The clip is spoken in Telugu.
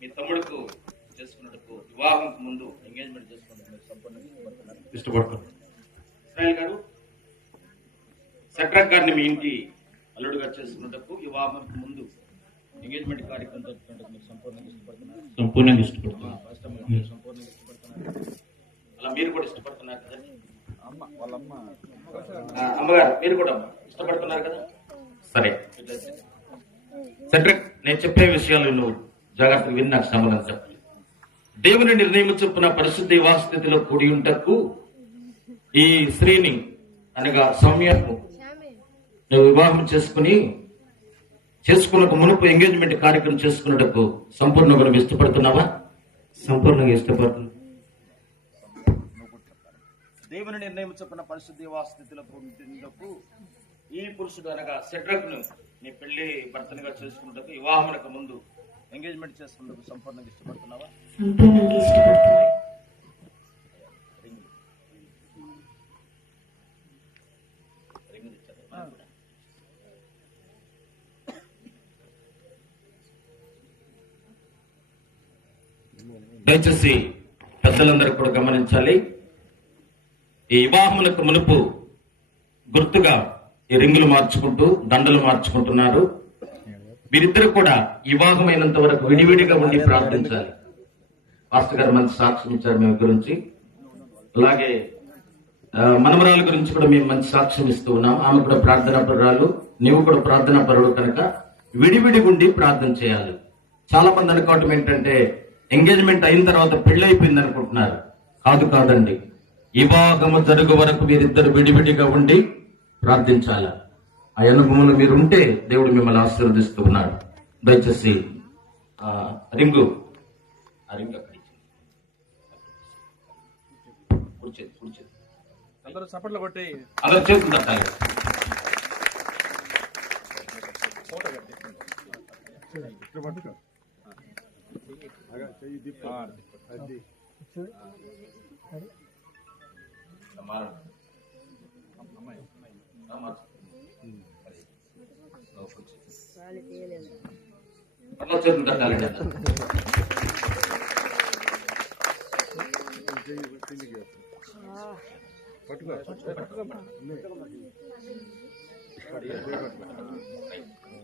మీ తమ్ముడుకు చేసుకున్నట్టు వివాహం ముందు ఎంగేజ్మెంట్ చేసుకున్నట్టు సంపూర్ణంగా ఇష్టపడుతున్నారు. ఇస్రాయల్ గారు సెట్రక్ గారిని మీ ఇంటి అల్లుడుగా చేసుకున్నట్టు వివాహం ముందు ఎంగేజ్మెంట్ కార్యక్రమం జరుపుకున్నట్టు మీరు సంపూర్ణంగా ఇష్టపడుతున్నారు. సంపూర్ణంగా ఇష్టపడుతున్నారు. అలా మీరు కూడా ఇష్టపడుతున్నారు కదా. అమ్మగారు మీరు కూడా ఇష్టపడుతున్నారు కదా. సరే సెట్రక్, నేను చెప్పే విషయాలు నువ్వు జాగ్రత్తగా విని నాకు సమాధానం చెప్పాలి. దేవుని నిర్ణయం చొప్పున పరిశుద్ధ వివాహస్థితిలో కూడి ఉంటకు ఈ స్త్రీని అనగా సౌమ్యకు నువ్వు వివాహం చేసుకున్న మునుపు ఎంగేజ్మెంట్ కార్యక్రమం చేసుకున్నటకు సంపూర్ణంగా నువ్వు ఇష్టపడుతున్నావా? సంపూర్ణంగా ఇష్టపడుతున్నా. దేవుని నిర్ణయం చొప్పున పరిశుద్ధ వివాహస్థితిలో కూడినకు ఈ పురుషుడు అనగా సెట్రక్ ను నీ పెళ్లి భర్తనిగా చేసుకున్నటకు వివాహమునకు ముందు ఎంగేజ్మెంట్ చేసుకున్నటకు సంపూర్ణంగా ఇష్టపడుతున్నావా? సంపూర్ణంగా ఇష్టపడుతున్నా. దయచేసి పెద్దలందరూ కూడా గమనించాలి. ఈ వివాహములకు మునుపు గుర్తుగా ఈ రింగులు మార్చుకుంటూ దండలు మార్చుకుంటున్నారు. వీరిద్దరు కూడా వివాహమైనంత వరకు విడివిడిగా ఉండి ప్రార్థించాలి. పాస్టర్ గారు మంచి సాక్ష్యం ఇచ్చారు మీ గురించి. అలాగే మనమరాల గురించి కూడా మేము మంచి సాక్ష్యం ఇస్తూ ఉన్నాం. ఆమె కూడా ప్రార్థనా పరురాలు, నీవు కూడా ప్రార్థనా పరుడు కనుక విడివిడి ఉండి ప్రార్థన చేయాలి. చాలా మంది అనుకోవటం ఏంటంటే ఎంగేజ్మెంట్ అయిన తర్వాత పెళ్లి అయిపోయింది అనుకుంటున్నారు. కాదండి, వివాహము జరుగు వరకు మీరిద్దరు విడివిడిగా ఉండి ప్రార్థించాల. ఆ అనుభవంలో మీరు ఉంటే దేవుడు మిమ్మల్ని ఆశీర్వదిస్తూ ఉన్నాడు. దయచేసి రింగు అందరూ చప్పట్లు కొట్టి అందరూ చేతులు తట్టాలి. అట్లా చేతులు తట్టాలండి. పట్టుకో